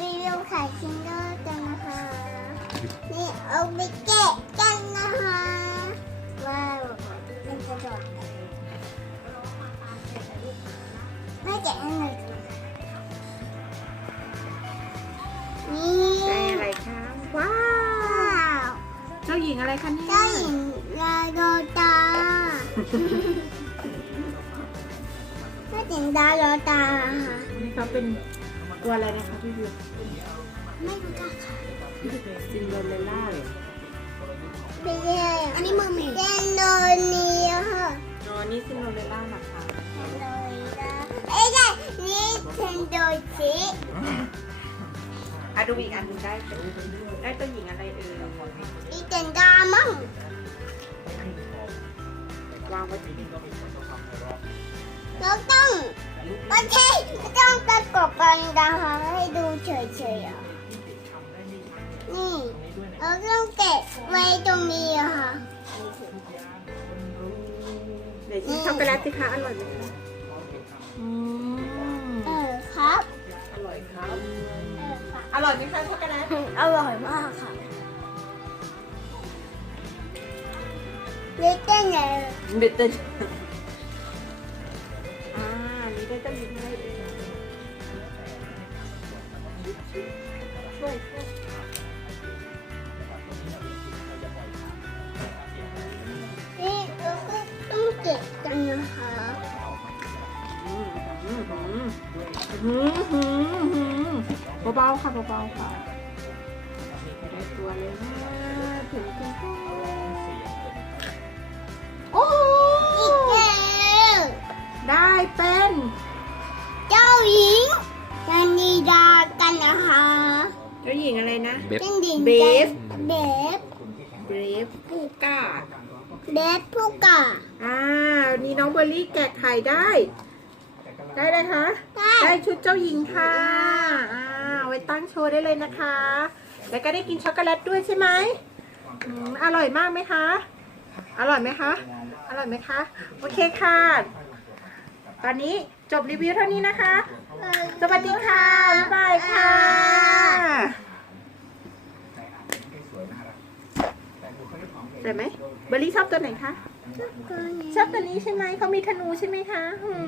รีวิวขายคินเดอร์กันนะคะ นี่เอาไปแกะกันนะคะ ว้าวมันจะโดดไม่แกะให้หน่อยนี่ได้อะไรคะว้าว้าว เจ้าหญิงอะไรคะเนี่ยเจ้าหญิงลาโดตาเจ้าหญิงดาโดตาค่ะนี่เขาเป็น ตัวอะไรนะคะพี่บิวไม่รู้จักค่ะซินเดอเรลล่าเลยไม่ใช่อันนี้มือมีเจนโดนีค่ะอ๋อนี่ซินเดอเรลล่านะคะเจนโดนีเอ้ยใช่นี่เจนโดชิอะดูอีกอันหนึงได้ได้ตัวหญิงอะไรเอ่ยนี่เจนดามั่งวางไว้ที่นี่เราต้อง ไม่ใช่ต้องประกบกันนะคะให้ดูเฉยๆอะนี่เราต้องแกะไว้ตรงนี้อะค่ะเดี๋ยวชิมช็อกโกแลตสิคะอร่อยไหมคะอืมเออครับ อร่อยครับ เออค่ะอร่อยไหมคะช็อกโกแลตอร่อยมากค่ะนี่เต้นเลยเด็ดเต้น นี่ได้เจ้าหญิงอะไรเอ่ยช่วยช่วยนี่เราก็ต้องเก็บกันนะคะอืมอืมอืมอืมอืมอืมเบาๆค่ะเบาๆค่ะได้ตัวเลยนะถึงถึงถึงโอ้อีกแล้วได้เป็นเจ้า หญิงนันดีดากันนะคะเจ้าหญิงอะไรนะ เบบเป็นหญิงเบฟ เบฟเบรฟผู้กล้าเบฟผู้กะอ่าวันนี้น้องเบอร์รี่แกะไข่ได้ ได้เลยคะ ได้ได้ชุดเจ้าหญิงค่ะอ่าเอาไว้ตั้งโชว์ได้เลยนะคะ แล้วก็ได้กินช็อกโกแลตด้วยใช่ไหมอืมอร่อยมากไหมคะ อร่อยไหมคะ อร่อยไหมคะ โอเคค่ะ ตอนนี้จบรีวิวเท่านี้นะคะ สวัสดีค่ะ บ๊ายบายค่ะใช่ไหมเบอร์รี่ชอบตัวไหนคะ ชอบตัวนี้ใช่ไหม เขามีธนูใช่ไหมคะอืม